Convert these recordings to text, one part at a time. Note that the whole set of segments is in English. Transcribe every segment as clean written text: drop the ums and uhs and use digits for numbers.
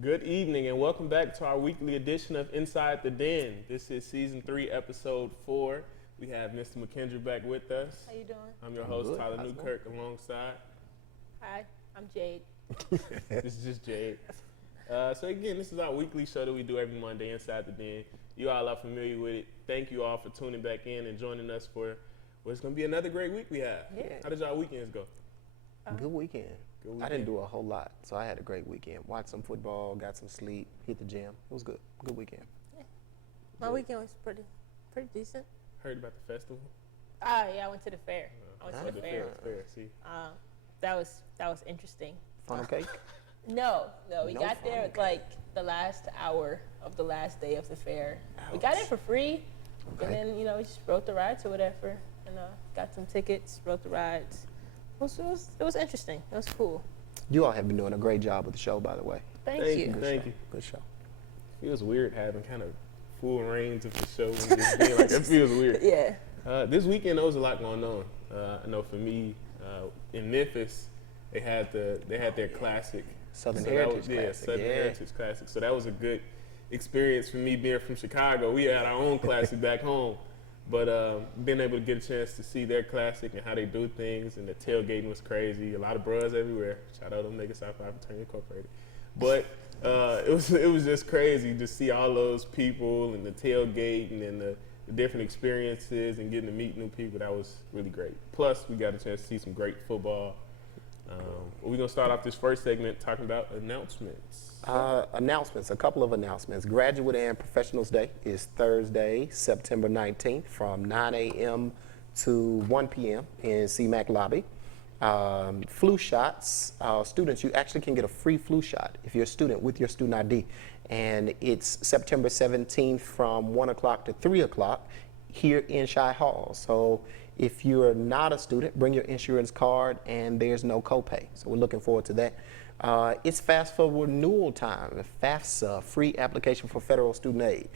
Good evening and welcome back to our weekly edition of Inside the Den. This is season 3, episode 4. We have Mr. McKindra back with us. How you doing? I'm your host, Tyler Newkirk, alongside. Hi, I'm Jade. This is just Jade. So again, this is our weekly show that we do every Monday, Inside the Den. You all are familiar with it. Thank you all for tuning back in and joining us for what's going to be another great week we have. Yeah. How did y'all weekends go? Good weekend. Good weekend. I didn't do a whole lot, so I had a great weekend. Watched some football, got some sleep, hit the gym. It was good. Good weekend. Yeah. My weekend was pretty decent. Heard about the festival? Yeah, I went to the fair. I went to the fair. Fair, see. That was interesting. Funnel cake? No, we No got there funnel at like the last hour of the last day of the fair. We got in for free, and then we just rode the rides or whatever, and got some tickets, rode the rides. It was interesting. It was cool. You all have been doing a great job with the show, by the way. Thank you. Thank you. Good show. It feels weird having kind of full reins of the show and just being like, it feels weird. Yeah. This weekend there was a lot going on. I know for me, in Memphis, they had their classic. Southern So Heritage that was, Classic. Southern Heritage Classic. So that was a good experience for me being from Chicago. We had our own classic back home. But being able to get a chance to see their classic and how they do things, and the tailgating was crazy. A lot of bros everywhere. Shout out to them niggas, South Fraternity Incorporated. But it was just crazy to see all those people and the tailgating and the different experiences and getting to meet new people. That was really great. Plus, we got a chance to see some great football. We're going to start off this first segment talking about announcements. A couple of announcements. Graduate and Professionals Day is Thursday, September 19th from 9 a.m. to 1 p.m. in CMAC lobby. Flu shots, students, you actually can get a free flu shot if you're a student with your student ID. And it's September 17th from 1 o'clock to 3 o'clock here in Shy Hall. So if you're not a student, bring your insurance card and there's no copay. So we're looking forward to that. It's FAFSA renewal time, FAFSA, free application for federal student aid.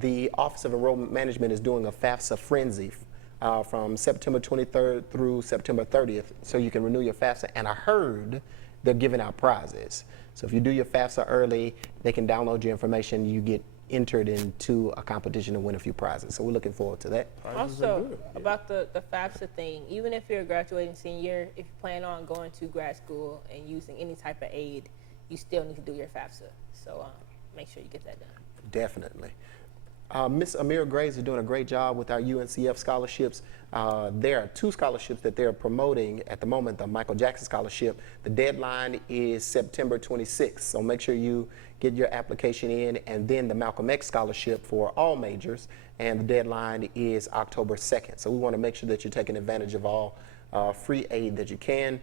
The Office of Enrollment Management is doing a FAFSA frenzy from September 23rd through September 30th, so you can renew your FAFSA. And I heard they're giving out prizes. So if you do your FAFSA early, they can download your information. You get entered into a competition and win a few prizes. So we're looking forward to that. Also, about the FAFSA thing, even if you're a graduating senior, if you plan on going to grad school and using any type of aid, you still need to do your FAFSA. So make sure you get that done. Definitely. Miss Amira Graves is doing a great job with our UNCF scholarships. There are 2 scholarships that they're promoting at the moment, the Michael Jackson Scholarship. The deadline is September 26th, so make sure you get your application in, and then the Malcolm X Scholarship for all majors, and the deadline is October 2nd. So we want to make sure that you're taking advantage of all free aid that you can.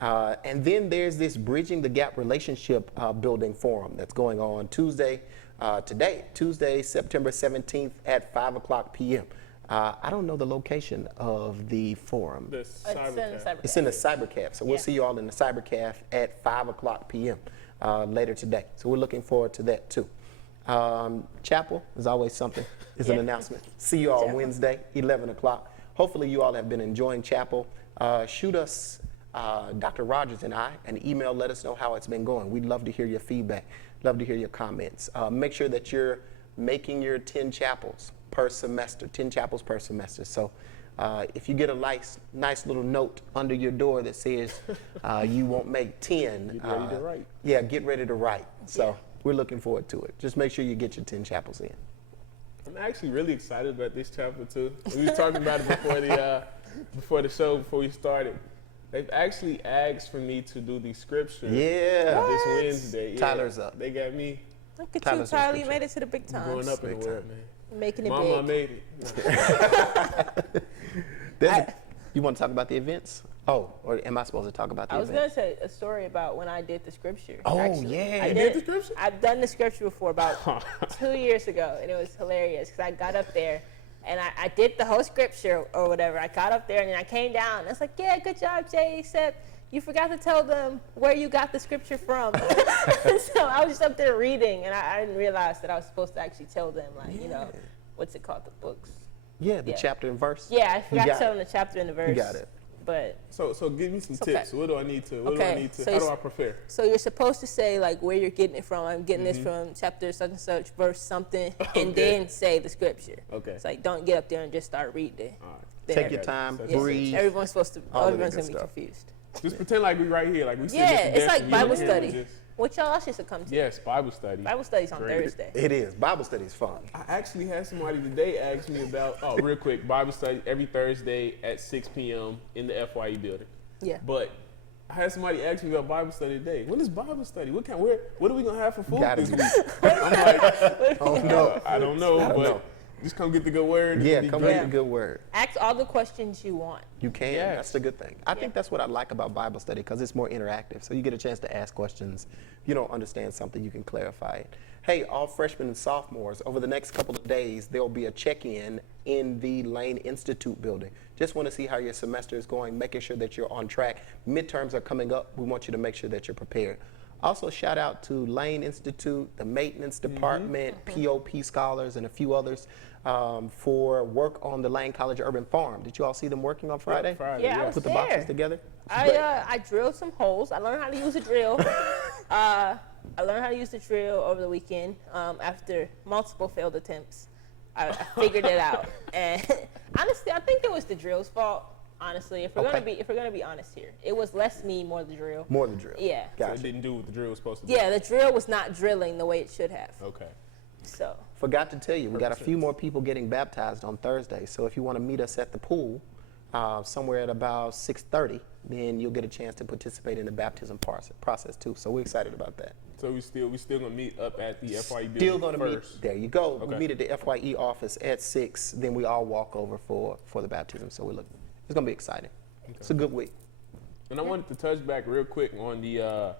And then there's this Bridging the Gap Relationship Building Forum that's going on Tuesday, September 17th at 5 o'clock p.m. I don't know the location of the forum. The cyber It's in the CyberCaf, so we'll see you all in the CyberCaf at 5 o'clock p.m. Later today. So we're looking forward to that too. Chapel is always something. It's an announcement. See you all Wednesday, 11 o'clock. Hopefully you all have been enjoying Chapel. Shoot us, Dr. Rogers and I, an email. Let us know how it's been going. We'd love to hear your feedback. Love to hear your comments. Make sure that you're making your 10 chapels per semester, 10 chapels per semester. So if you get a nice little note under your door that says you won't make 10, get ready to write. Yeah, get ready to write. So we're looking forward to it. Just make sure you get your 10 chapels in. I'm actually really excited about this chapter too. We were talking about it before the show, before we started. They've actually asked for me to do the scripture this Wednesday. Yeah, Tyler's up. They got me Look at you, Tyler. You made it to the big times. going up in the world, man. Making it Mama big. made it. You want to talk about the events? Oh, or am I supposed to talk about the I was events? going to say a story about when I did the scripture. Oh, actually. yeah. I You did the scripture? I've done the scripture before about 2 years ago, and it was hilarious because I got up there and I did the whole scripture or whatever. I got up there and then I came down and I was like, yeah, good job, Jay, except you forgot to tell them where you got the scripture from. So I was just up there reading, and I didn't realize that I was supposed to actually tell them, like, what's it called, the books. Yeah, the chapter and verse. Yeah, I forgot to tell them the chapter and the verse. You got it. but So give me some okay. tips. What do I need to? Okay, so How do I prepare? so you're supposed to say like where you're getting it from. I'm getting this from chapter such and such, verse something, and then say the scripture. Okay. It's like don't get up there and just start reading it. All right. Take your time, Yeah, breathe. Everyone's supposed to. all of Everyone's that gonna be good stuff. confused. Just pretend like we right here, like we Yeah, sitting at the it's desk like and you Bible in here, we study. just- What y'all all should come to? Yes, Bible study. Bible study's on Great. Thursday. It is. Bible study is fun. I actually had somebody today ask me about, real quick, Bible study every Thursday at 6 p.m. in the FYE building. Yeah. But I had somebody ask me about Bible study today. When is Bible study? What are we gonna have for food Gotta this be. week? I'm like, Oh, no. I don't know, I don't but know. just come get the good word. Yeah, It'll be come great. with a good word. Ask all the questions you want. You can. Yes. That's a good thing. I think that's what I like about Bible study because it's more interactive. So you get a chance to ask questions. If you don't understand something, you can clarify it. Hey, all freshmen and sophomores, over the next couple of days, there will be a check-in in the Lane Institute building. Just want to see how your semester is going, making sure that you're on track. Midterms are coming up. We want you to make sure that you're prepared. Also, shout out to Lane Institute, the maintenance department, POP scholars, and a few others for work on the Lane College Urban Farm. Did you all see them working on Friday? Friday, Yeah, I yeah. was Put the there. boxes together? It's great. I drilled some holes. I learned how to use a drill. I learned how to use the drill over the weekend after multiple failed attempts. I figured it out. And honestly, I think it was the drill's fault. Honestly, if we're gonna be honest here, it was less me, more the drill. More the drill. Yeah. So Gotcha. it didn't do what the drill was supposed to do. Yeah, the drill was not drilling the way it should have. Okay. So Forgot to tell you, we got a few more people getting baptized on Thursday. So if you want to meet us at the pool somewhere at about 6:30, then you'll get a chance to participate in the baptism process too. So we're excited about that. So we still gonna meet up at the FYE building Still going to meet. first. There you go. We Okay. meet at the FYE office at 6. Then we all walk over for the baptism. So it's going to be exciting. It's a good week. And I wanted to touch back real quick on the,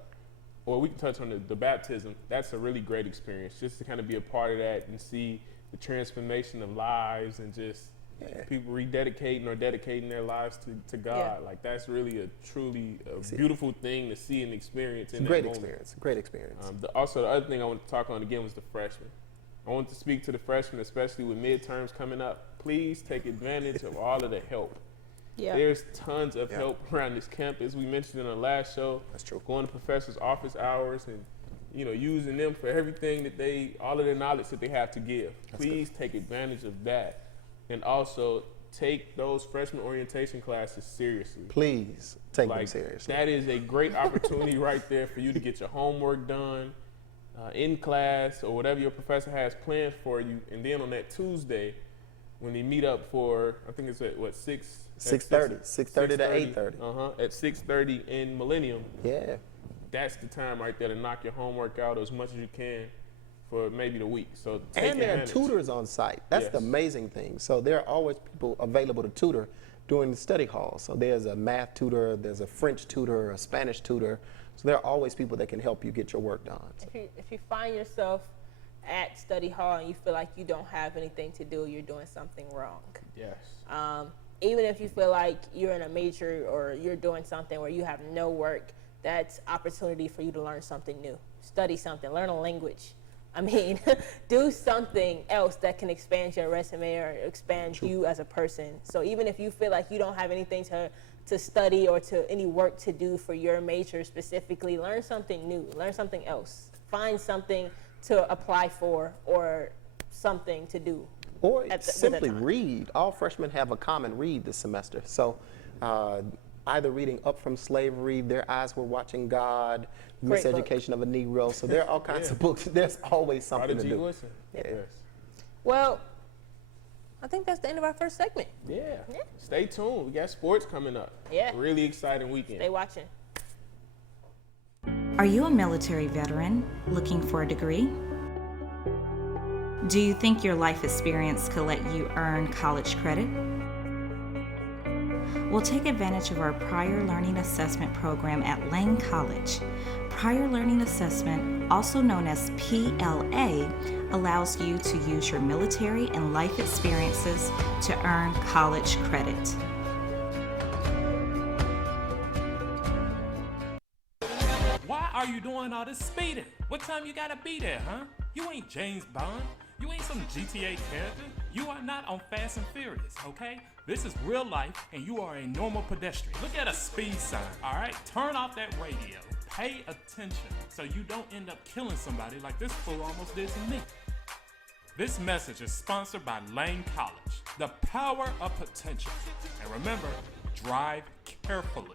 or we can touch on the baptism. That's a really great experience, just to kind of be a part of that and see the transformation of lives and just people rededicating or dedicating their lives to God. Yeah. Like that's really a truly beautiful thing to see and experience in that Great moment. experience. Great experience. Also, the other thing I want to talk on again was the freshmen. I want to speak to the freshmen, especially with midterms coming up. Please take advantage of all of the help. yeah. There's tons of help around this campus. We mentioned in the last show. That's true. Going to professors' office hours and using them for everything that all of the knowledge that they have to give. Please take advantage of that, and also take those freshman orientation classes seriously. Please take them seriously. That is a great opportunity right there for you to get your homework done in class or whatever your professor has planned for you, and then on that Tuesday, when they meet up for, I think it's at what 6:30 to 8:30. At 6:30 in Millennium. Yeah. That's the time right there to knock your homework out as much as you can for maybe the week. So take And there are advantage. tutors on site. That's the Yes. amazing thing. So there are always people available to tutor during the study hall. So there's a math tutor, there's a French tutor, a Spanish tutor. So there are always people that can help you get your work done. So If you find yourself at study hall and you feel like you don't have anything to do, you're doing something wrong. Yes. Even if you feel like you're in a major or you're doing something where you have no work, that's opportunity for you to learn something new, study something, learn a language. I mean, do something else that can expand your resume or expand you as a person. So even if you feel like you don't have anything to study or to any work to do for your major specifically, learn something new, learn something else, find something to apply for or something to do. Or with simply a time. read. All freshmen have a common read this semester. So either reading Up From Slavery, Their Eyes Were Watching God, Great book. Miseducation of a Negro. So there are all kinds of books. There's always something to Prodigy do. Listen. Yes. Well, I think that's the end of our first segment. Yeah. Stay tuned. We got sports coming up. Yeah. Really exciting weekend. Stay watching. Are you a military veteran looking for a degree? Do you think your life experience could let you earn college credit? Well, take advantage of our Prior Learning Assessment program at Lane College. Prior Learning Assessment, also known as PLA, allows you to use your military and life experiences to earn college credit. Why are you doing all this speeding? What time you gotta be there, huh? You ain't James Bond. You ain't some GTA character. You are not on Fast and Furious, okay? This is real life, and you are a normal pedestrian. Look at a speed sign, all right? Turn off that radio. Pay attention so you don't end up killing somebody like this fool almost did to me. This message is sponsored by Lane College, the power of potential. And remember, drive carefully.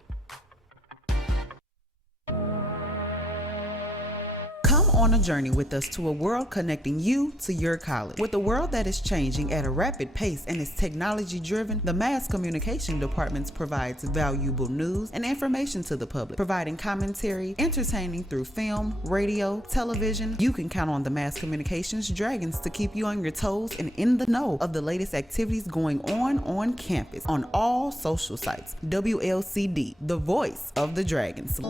Come on a journey with us to a world connecting you to your college. With a world that is changing at a rapid pace and is technology driven, the Mass Communication Department provides valuable news and information to the public, providing commentary, entertaining through film, radio, television. You can count on the Mass Communications Dragons to keep you on your toes and in the know of the latest activities going on campus on all social sites. WLCD, the voice of the Dragons.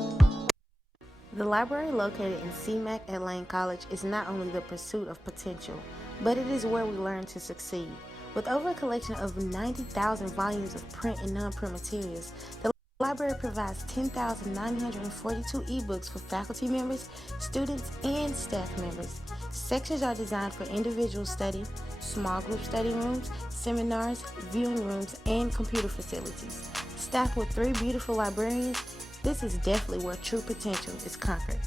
The library located in CMAC at Lane College is not only the pursuit of potential, but it is where we learn to succeed. With over a collection of 90,000 volumes of print and non-print materials, the library provides 10,942 ebooks for faculty members, students, and staff members. Sections are designed for individual study, small group study rooms, seminars, viewing rooms, and computer facilities. Staffed with 3 beautiful librarians, this is definitely where true potential is conquered.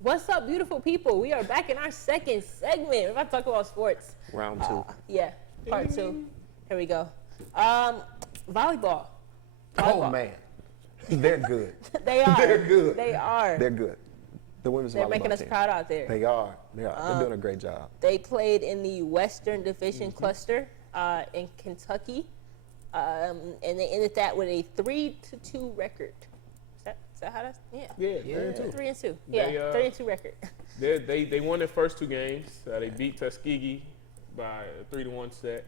What's up, beautiful people? We are back in our second segment. We're about to talk about sports. Round 2. Yeah, part 2. Here we go. Volleyball. Oh, man. They're good. They are. They're good. They are. They're good. The women's They're volleyball making us team. proud out there. They are. They're doing a great job. They played in the Western Division cluster in Kentucky. And they ended that with a 3-2 record. Is that how that's? Yeah. Yeah, 3-2. 3-2. Yeah, 3-2 record. They won their first 2 games. They beat Tuskegee by a 3-1 set.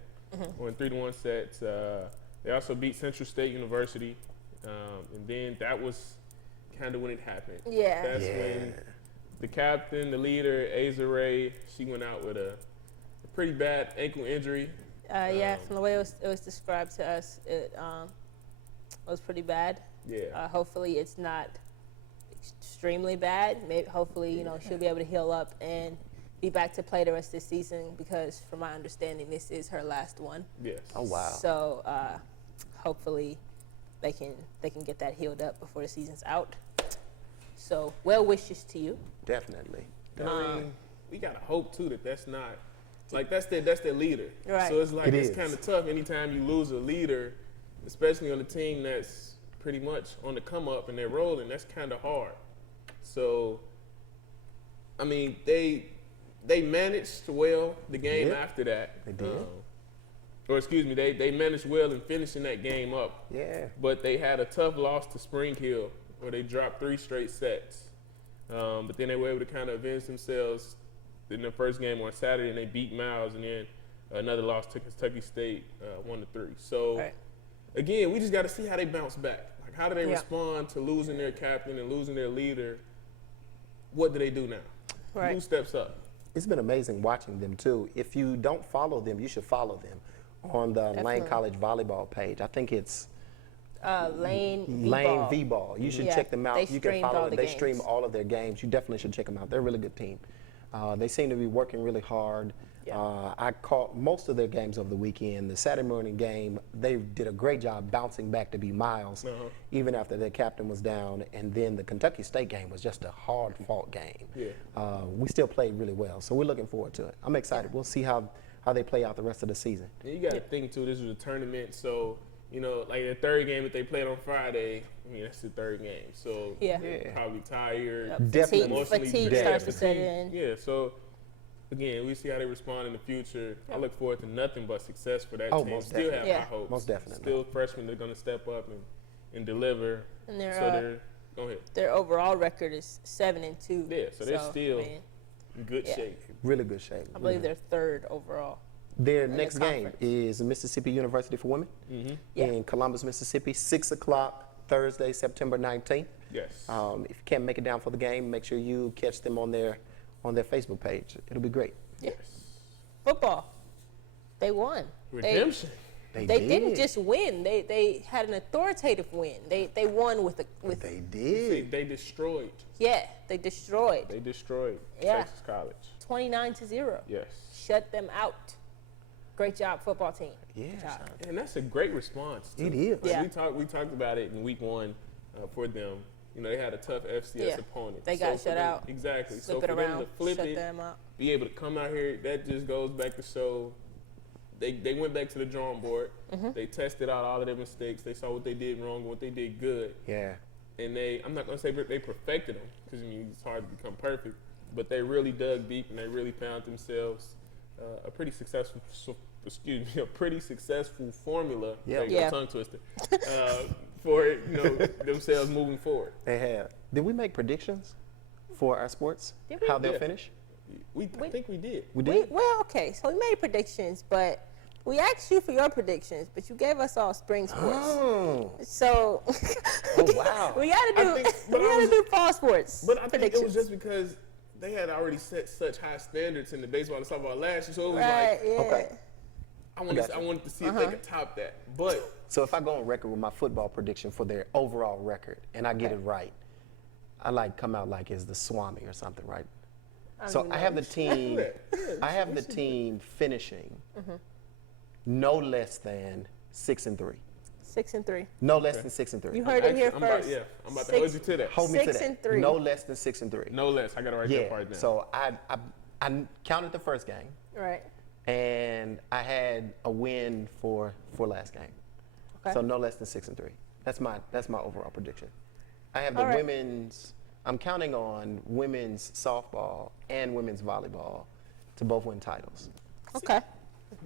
Won 3-1 sets. They also beat Central State University, and then that was kind of when it happened. Yeah. That's when the captain, the leader, Aza Ray, she went out with a pretty bad ankle injury. Yeah, from the way it was described to us, it was pretty bad. Yeah. Hopefully it's not extremely bad. Maybe, hopefully, she'll be able to heal up and be back to play the rest of the season because, from my understanding, this is her last one. Yes. Oh, wow. So hopefully they can get that healed up before the season's out. So well wishes to you. Definitely. I mean, we gotta hope too that that's not like that's their leader. Right. So it's like it's is. kind of tough anytime you lose a leader, especially on a team that's pretty much on the come up and they're rolling. That's kind of hard. So, I mean, they managed well the game after that. They did. They managed well in finishing that game up. Yeah. But they had a tough loss to Spring Hill where they dropped 3 straight sets. But then they were able to kind of avenge themselves in the first game on Saturday, and they beat Miles, and then another loss to Kentucky State, 1-3. So, again, we just got to see how they bounce back. Like, how do they respond to losing their captain and losing their leader? What do they do now? Right. Who steps up? It's been amazing watching them, too. If you don't follow them, you should follow them on the Lane College volleyball page. I think it's Lane V-Ball. You should check them out. You can follow them. They stream all of their games. You definitely should check them out. They're a really good team. They seem to be working really hard. I caught most of their games over the weekend. The Saturday morning game, they did a great job bouncing back to be Miles, even after their captain was down. And then the Kentucky State game was just a hard-fought game. Yeah. We still played really well, so we're looking forward to it. I'm excited. We'll see how they play out the rest of the season. And you got to think, too, this was a tournament, so, like the third game that they played on Friday, I mean, that's the third game. So they're probably tired. Definitely. Fatigue starts to set in. Yeah, so, again, we see how they respond in the future. I look forward to nothing but success for that team. Most Still definitely. have high hopes. Most definitely. Still freshmen that are going to step up and deliver. And Go ahead. their overall record is 7-2. Yeah, so they're still in good shape. Really good shape. I believe they're 3rd overall. Their next game is Mississippi University for Women in Columbus, Mississippi, 6 o'clock Thursday, September 19th. Yes. If you can't make it down for the game, make sure you catch them on their Facebook page. It'll be great. Yes. Football. They won. Redemption. They didn't just win. They had an authoritative win. They won with They did. They destroyed. Yeah, they destroyed. They destroyed Yeah. Texas College. 29-0. Yes. Shut them out. Great job, football team. Yeah. Good job. And that's a great response, too. It is. Yeah. We talked about it in week 1 for them. You know, they had a tough FCS opponent. They got for shut them- out. Exactly. Flip so it for around, them to flip shut it, them out. be able to come out here, that just goes back to show they went back to the drawing board. Mm-hmm. They tested out all of their mistakes. They saw what they did wrong and what they did good. Yeah. And I'm not going to say they perfected them, because, I mean, it's hard to become perfect, but they really dug deep and they really found themselves a pretty successful formula. Yeah. There you go, Yeah. tongue twister. For themselves moving forward. They have. Did we make predictions for our sports? Did we? How they'll Yeah. finish? I think we did. We did. Okay, so we made predictions, but we asked you for your predictions, but you gave us all spring sports. Oh. So Oh, wow. we gotta I do think- but we I gotta was- do fall sports. But I think it was predictions. just because they had already set such high standards in the baseball and softball last year, so it was right, like, yeah. Okay. I wanted to see if they could top that. But So if I go on record with my football prediction for their overall record and I get it right, I come out like it's the Swami or something, right? So I have the team. I have the team finishing no less than 6-3. 6-3. No less than 6-3. You heard it here I'm first. I'm about to hold you to that. Hold me to 6-3. that. No less than 6-3. No less. I got to write Yeah. that part down. So I counted the first game Right. and I had a win for last game. Okay. So no less than 6-3. That's my overall prediction. I have the All right. women's. I'm counting on women's softball and women's volleyball to both win titles. Okay.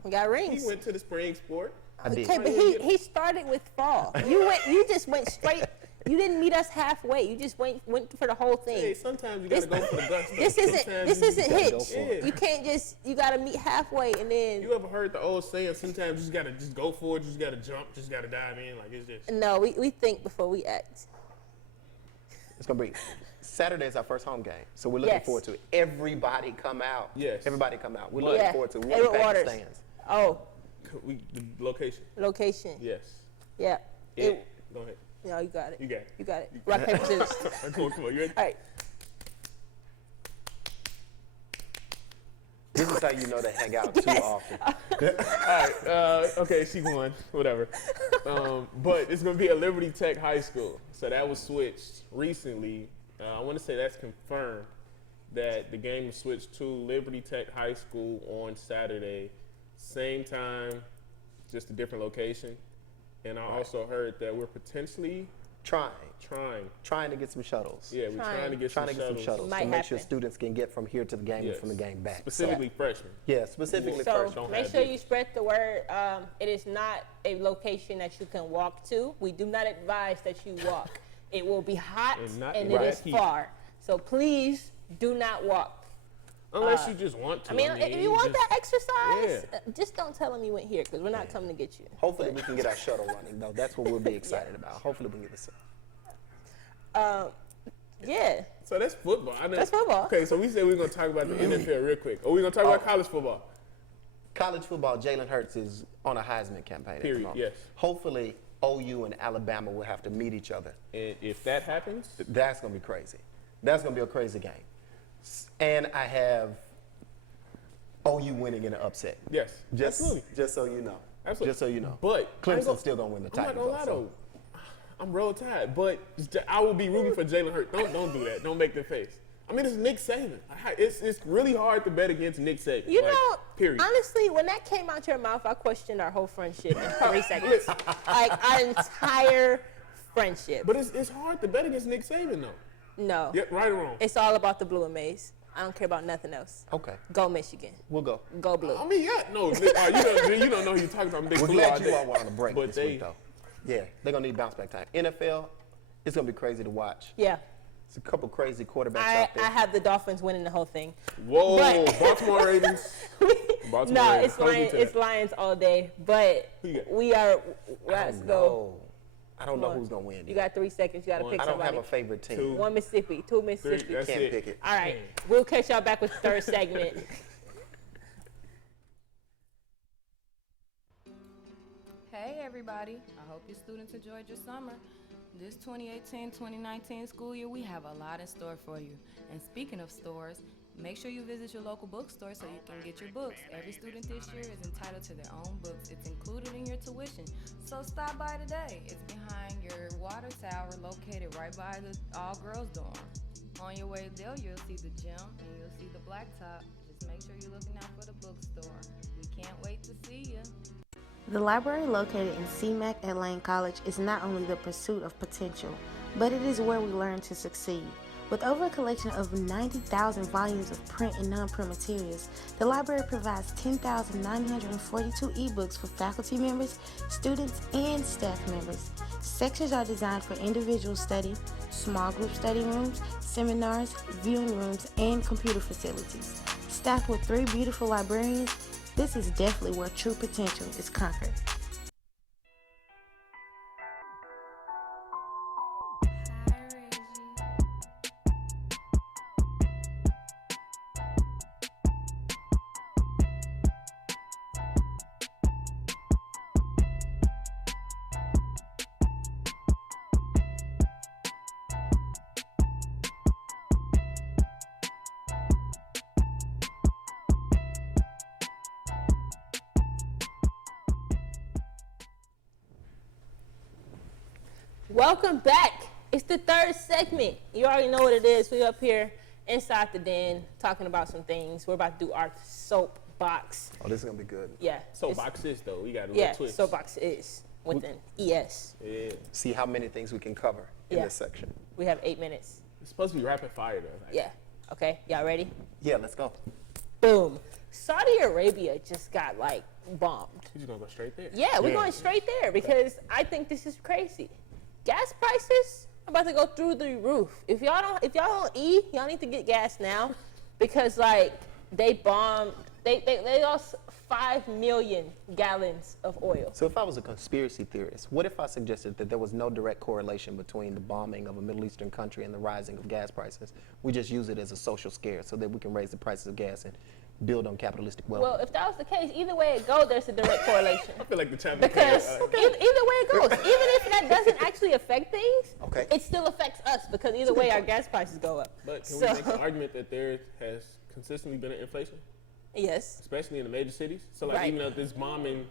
We got he rings. went to the spring sport. I did. Okay, but he started with fall. You just went straight. You didn't meet us halfway. You just went for the whole thing. Hey, sometimes you got to go for the gusto. This isn't Sometimes this isn't gotta go Hitch. for it. You can't you gotta meet halfway and then. You ever heard the old saying, sometimes you just got to just go for it, you just got to jump, just got to dive in, like it's just. No, we think before we act. It's gonna be Saturday's our first home game, so we're looking Yes. forward to it. Everybody come out. Yes. Everybody come out. We're But- looking Yeah. forward to it. We Edward want to pack the Waters. stands. Oh, The location. location. Yes. Yeah. Go ahead. No, you got it. You got it. You got it. Rock, paper, scissors. Come on. You ready? All right. This is how you know they hang out too often. All right. Okay, she won. Whatever. But it's going to be at Liberty Tech High School. So that was switched recently. I want to say that's confirmed that the game was switched to Liberty Tech High School on Saturday. Same time, just a different location. And I also heard that we're potentially trying. Trying to get some shuttles. Yeah, we're trying to get some shuttles. Might to make sure happen. students can get from here to the game Yes. and from the game back. Specifically freshmen. Yeah, specifically So first. don't make have sure these. you spread the word. It is not a location that you can walk to. We do not advise that you walk. It will be hot And not and in it the is heat. far. So please do not walk. Unless you just want to. I mean, if you want that exercise, Yeah. Just don't tell them you went here because we're not coming to get you. Hopefully we can get our shuttle running though. That's what we'll be excited about. Hopefully we can get this. Yeah. So that's football. I know. That's football. Okay, so we said we are going to talk about the NFL real quick. Or we're going to talk about college football. College football, Jalen Hurts is on a Heisman campaign. at the Period, moment. yes. Hopefully OU and Alabama will have to meet each other. And if that happens, That's going to be crazy. That's going to be a crazy game. And I have OU winning in an upset. yes. Absolutely. Just so you know. Absolutely. Just so you know. But Clemson's still going to win the I'm not title. going to lie, though. I'm roll tide. But I will be rooting for Jalen Hurts. Don't do that. Don't make the face. I mean, it's Nick Saban. It's really hard to bet against Nick Saban. You like, know, period. honestly, when that came out your mouth, I questioned our whole friendship in 3 seconds. Like, our entire friendship. But it's hard to bet against Nick Saban, though. No. Yeah, right or wrong. It's all about the blue and maize. I don't care about nothing else. Okay. Go Michigan. We'll go. Go blue. I mean, yeah, no, you don't know who you're talking about. Big We're Blue glad all you day. all were on a break But this they, week, though. Yeah, they're going to need bounce back time. NFL, it's going to be crazy to watch. Yeah. It's a couple crazy quarterbacks I out there. have the Dolphins winning the whole thing. Whoa, But- Baltimore Ravens. Baltimore No, Ravens. it's Hold me Lions, to it's that. Lions all day. But Who you got? we are, I let's don't go. know. I don't know Come on. who's going to win. You got 3 seconds. You got to One. pick I don't somebody. have a favorite team. Two. 1 Mississippi, 2 Three, Mississippi. that's Can't it. pick it. All right. We'll catch y'all back with the third segment. Hey everybody, I hope your students enjoyed your summer. This 2018-2019 school year, we have a lot in store for you. And speaking of stores, Make sure you visit your local bookstore so you can get your books. Every student this year is entitled to their own books. It's included in your tuition. So stop by today. It's behind your water tower located right by the all-girls dorm. On your way there, you'll see the gym and you'll see the blacktop. Just make sure you're looking out for the bookstore. We can't wait to see you. The library located in CMAC at Lane College is not only the pursuit of potential, but it is where we learn to succeed. With over a collection of 90,000 volumes of print and non-print materials, the library provides 10,942 ebooks for faculty members, students, and staff members. Sections are designed for individual study, small group study rooms, seminars, viewing rooms, and computer facilities. Staffed with 3 beautiful librarians, this is definitely where true potential is conquered. Welcome back. It's the third segment. You already know what it is. We up here inside the den talking about some things. We're about to do our soapbox. Oh, this is gonna be good. Yeah. Soapbox is though. We got a Yeah, little twist. soapbox is with an ES. Yeah. See how many things we can cover in Yeah. this section. We have 8 minutes. It's supposed to be rapid fire though. Like, Yeah. Okay. Y'all ready? Yeah, let's go. Boom. Saudi Arabia just got like bombed. You just gonna go straight there. Yeah, we're going straight there because I think this is crazy. Gas prices are about to go through the roof. If y'all don't eat, y'all need to get gas now because like they bombed. They lost 5 million gallons of oil. So if I was a conspiracy theorist, what if I suggested that there was no direct correlation between the bombing of a Middle Eastern country and the rising of gas prices? We just use it as a social scare so that we can raise the prices of gas and build on capitalistic wealth. Well, if that was the case, either way it goes, there's a direct correlation. I feel like the chapter. Because either way it goes, even if that doesn't actually affect things, Okay. it still affects us because either way our gas prices go up. But can we make the argument that there has consistently been an inflation, Yes. especially in the major cities? So like Right. even though this bombing,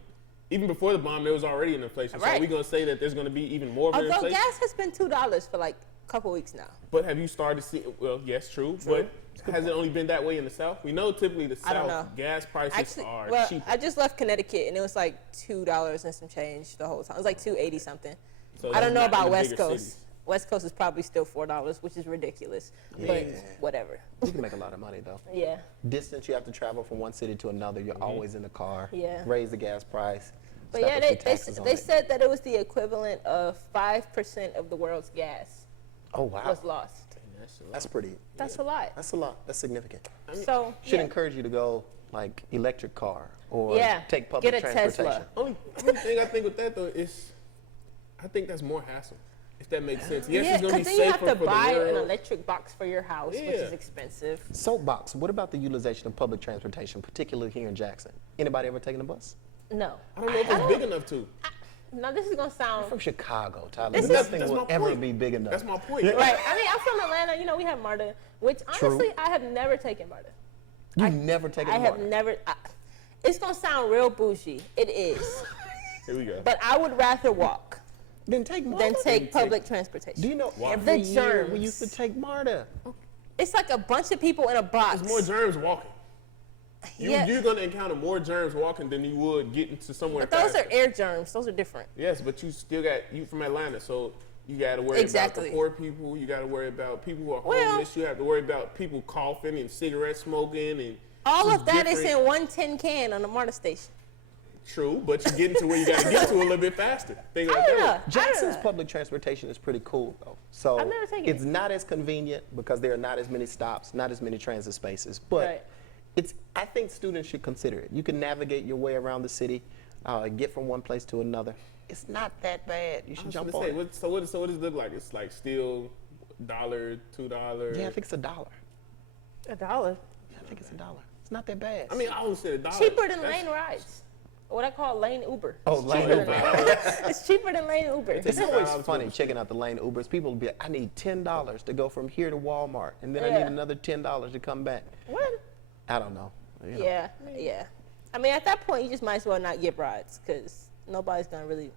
even before the bomb, there was already an inflation. So are Right. we gonna say that there's gonna be even more of an Although inflation? gas has been $2 for like a couple weeks now. But have you started to see? Well, yes, true. But has it only been that way in the South? We know typically the I don't South know. gas prices Actually, are well, cheaper. I just left Connecticut and it was like $2 and some change the whole time. It was like $2.80 something. So I that's don't know not in about the West bigger Coast. cities. West Coast is probably still $4, which is ridiculous. But whatever. You can make a lot of money though. Yeah. Distance you have to travel from one city to another, you're always in the car. Yeah. Raise the gas price. But slap yeah, a few taxes on they it. said that it was the equivalent of 5% of the world's gas Oh wow. was lost. That's pretty. That's a lot. That's a lot. That's significant. So Should yeah. encourage you to go like electric car or Yeah, take public get a transportation. Tesla. Only thing I think with that though is, I think that's more hassle. If that makes sense. Yes, Yeah, it's gonna be because then you have safer to for buy the an world. electric box for your house, which is Yeah. expensive. Soapbox. What about the utilization of public transportation, particularly here in Jackson? Anybody ever taken a bus? No. I don't know if it's big enough to. Now this is gonna sound From Chicago, Tyler. This is- Nothing That's will my ever point. be big enough. That's my point. right. I mean, I'm from Atlanta. You know, we have MARTA, which True. honestly I have never taken MARTA. You've never taken I a have MARTA? never. It's gonna sound real bougie. It is, Here we go. but I would rather walk Then take MARTA. than take public transportation. Do you know Wow. every The year we germs. used to take MARTA? It's like a bunch of people in a box. There's more germs walking. Yeah. You're gonna encounter more germs walking than you would getting to somewhere. But those faster. are air germs. Those are different. Yes, but you still got you from Atlanta, so you got to worry Exactly. about the poor people. You got to worry about people who are Well- homeless. You have to worry about people coughing and cigarette smoking and All just of that is different- in one tin can on the MARTA station. True, but you're getting to where you got to get to a little bit faster. Think I like don't know. that. Jackson's public transportation is pretty cool though. So I've never taken it's it. not as convenient because there are not as many stops, not as many transit spaces. But Right. I think students should consider it. You can navigate your way around the city, get from one place to another. It's not that bad. You should I was jump gonna on say, it. so what does it look like? It's like still $1, $2. Yeah, I think it's $1. $1. Yeah, I think it's $1. It's not that bad. I mean, I always said $1. Cheaper than That's- lane rides. what I call lane Uber. Oh, It's lane cheaper Uber. than that. It's cheaper than lane Uber. It's always funny checking out the lane Ubers. People will be like, I need $10 to go from here to Walmart, and then I need Yeah. another $10 to come back. What? I don't know. You know. Yeah. I mean, at that point, you just might as well not get rides because nobody's going to really,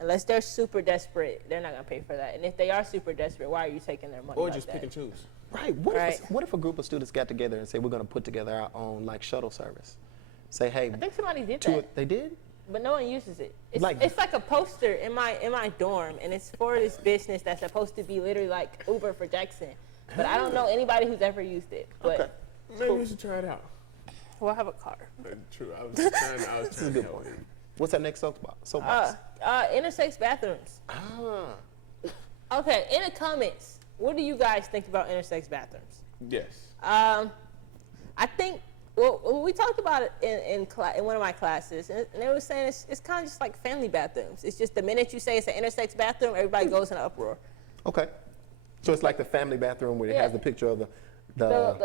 unless they're super desperate, they're not going to pay for that. And if they are super desperate, why are you taking their money Or like just that? pick and choose. Right. What if a group of students got together and say we're going to put together our own like shuttle service? Say, hey, I think somebody did that, they did? but no one uses it. It's Like- it's like a poster in my dorm, and it's for this business that's supposed to be literally like Uber for Jackson. But I don't know anybody who's ever used it. But Okay. Maybe we should try it out. we'll have a car. True. I was trying to This is a help. good point. What's our next soapbox? Intersex bathrooms. Okay, in the comments, what do you guys think about intersex bathrooms? Yes. I think, well, we talked about it in one of my classes, and they were saying it's kind of just like family bathrooms. It's just the minute you say it's an intersex bathroom, everybody goes in an uproar. Okay. So it's like the family bathroom where it Yeah. has the picture of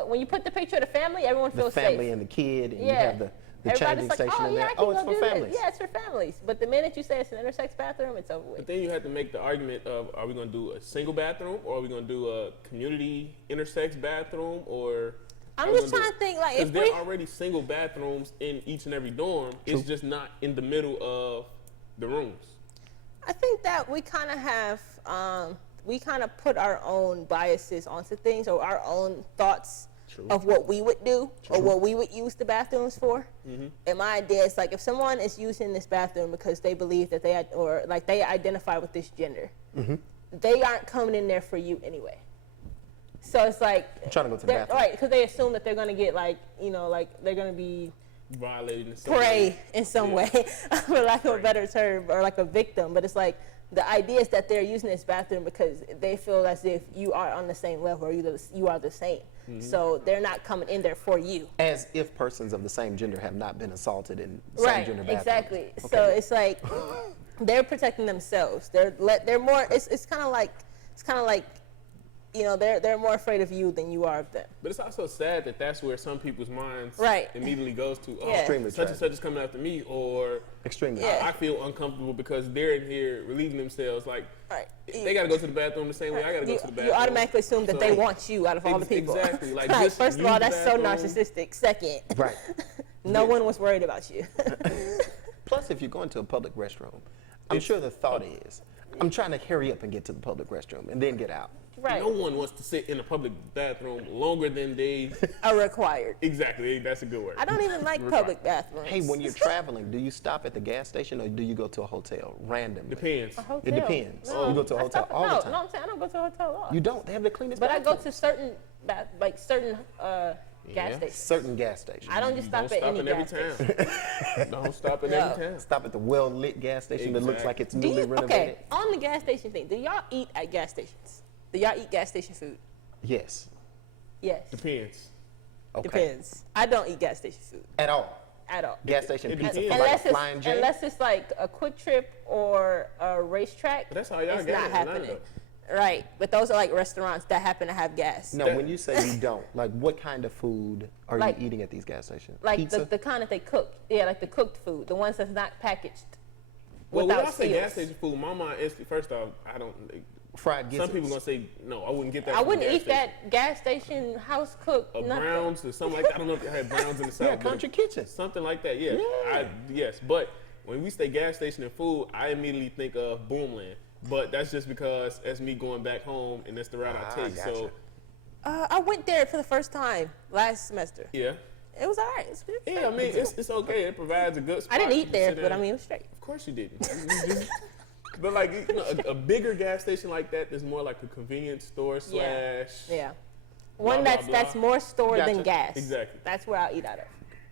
When you put the picture of the family, everyone the feels family safe. and the kid, and you Yeah. have the Everybody's changing like, station oh, in yeah, there. I can Oh, it's go for do families. This. Yeah, it's for families. But the minute you say it's an intersex bathroom, it's over But with. then you have to make the argument of, are we going to do a single bathroom, or are we going to do a community intersex bathroom, or? I'm just trying to think, like, if there we... are already single bathrooms in each and every dorm. It's just not in the middle of the rooms. I think that we kind of have, we kind of put our own biases onto things or our own thoughts of what we would do or what we would use the bathrooms for. And my idea is like if someone is using this bathroom because they believe that they they identify with this gender, they aren't coming in there for you anyway. So it's like I'm trying to go to the bathroom. right? Because they assume that they're gonna get like they're gonna be Violated in some prey way. in some way, for lack of a better term, or like a victim. But it's like the idea is that they're using this bathroom because they feel as if you are on the same level or you are the same. So they're not coming in there for you. As if persons of the same gender have not been assaulted in same Right, gender bathrooms. exactly. Okay. So it's like they're protecting themselves. They're more. It's kind of like they're more afraid of you than you are of them. But it's also sad that that's where some people's minds Right. immediately goes to. Oh, Yeah. Extremely such and tragic. such is coming after me, or Extremely. Yeah. I feel uncomfortable because they're in here relieving themselves. Like Right. they got to go to the bathroom the same way I got to go to the bathroom. You automatically assume that So- they want you out of all the people. Exactly. Like, Like, just first of all, use the that's so bathroom. narcissistic. Second, Right. no one was worried about you. Plus, if you're going to a public restroom, I'm sure the thought is, I'm trying to hurry up and get to the public restroom and then get out. Right. No one wants to sit in a public bathroom longer than they. Are required. Exactly. That's a good word. I don't even like public bathrooms. Hey, when you're traveling, do you stop at the gas station or do you go to a hotel randomly? Depends. A hotel. It depends. No, You go to a I hotel stop- all no, the time. No, I'm saying I don't go to a hotel at all. You don't. They have the cleanest But I go bathrooms. to certain gas Yeah. stations. Certain gas stations. I don't just Don't stop at stop any in gas every station. town. Don't stop in No. every town. Stop at the well-lit gas station that looks like it's Do newly you, renovated. okay, on the gas station thing, do y'all eat at gas stations? Do y'all eat gas station food? Yes. Yes. Depends. Okay. Depends. I don't eat gas station food At all. at all. Gas station It pizza depends. for like a flying J. Unless it's like a Quick Trip or a racetrack. But that's how y'all it's got not it in Atlanta, happening. Right, but those are like restaurants that happen to have gas. No, when you say you don't, like what kind of food are Like- you eating at these gas stations? Like Pizza? the kind that they cook. Yeah, like the cooked food, the ones that's not packaged. Well, when without I say seals. gas station food, my mind instantly, first off, I don't. Fried Some gizzards. people gonna say no. I wouldn't get that. I from wouldn't gas eat station. that gas station house cooked. Or nothing. Browns or something like that. I don't know if they had Browns in the South. Yeah, but country kitchen. Something like that. Yeah. Yeah. Yes, but when we say gas station and food, I immediately think of Boomland. But that's just because that's me going back home and that's the route I take. Gotcha. So I went there for the first time last semester. yeah. It was all right. It was good. Yeah, I mean it's okay. It provides a good spot. I didn't You eat can there, sit but down. I mean it was straight. Of course you didn't. But like a bigger gas station like that is more like a convenience store slash. Yeah. Blah, One blah, that's blah. more store than Gotcha. gas. Exactly. That's where I'll eat out of.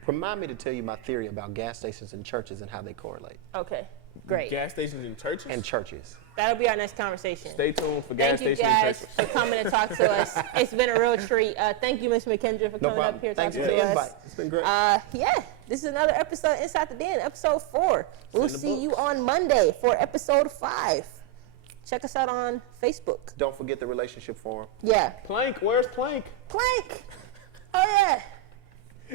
Remind me to tell you my theory about gas stations and churches and how they correlate. Okay. Great. Gas stations and churches. And churches. That'll be our next conversation. Stay tuned for gas Thank you stations and guys churches. for coming and talk to us. It's been a real treat. Thank you, Ms. McKindra, for No coming problem. up here Thanks talking for to the us. invite. It's been great. Yeah, this is another episode Inside the Den, episode 4. We'll in the see you books. on Monday for episode 5. Check us out on Facebook. Don't forget the relationship forum. Yeah. Plank, where's Plank? Plank. Oh yeah.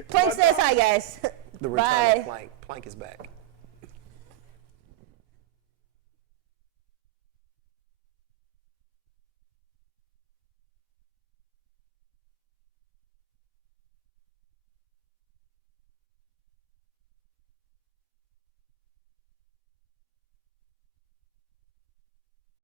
Plank says hi, guys. The return Bye. of Plank. Plank is back.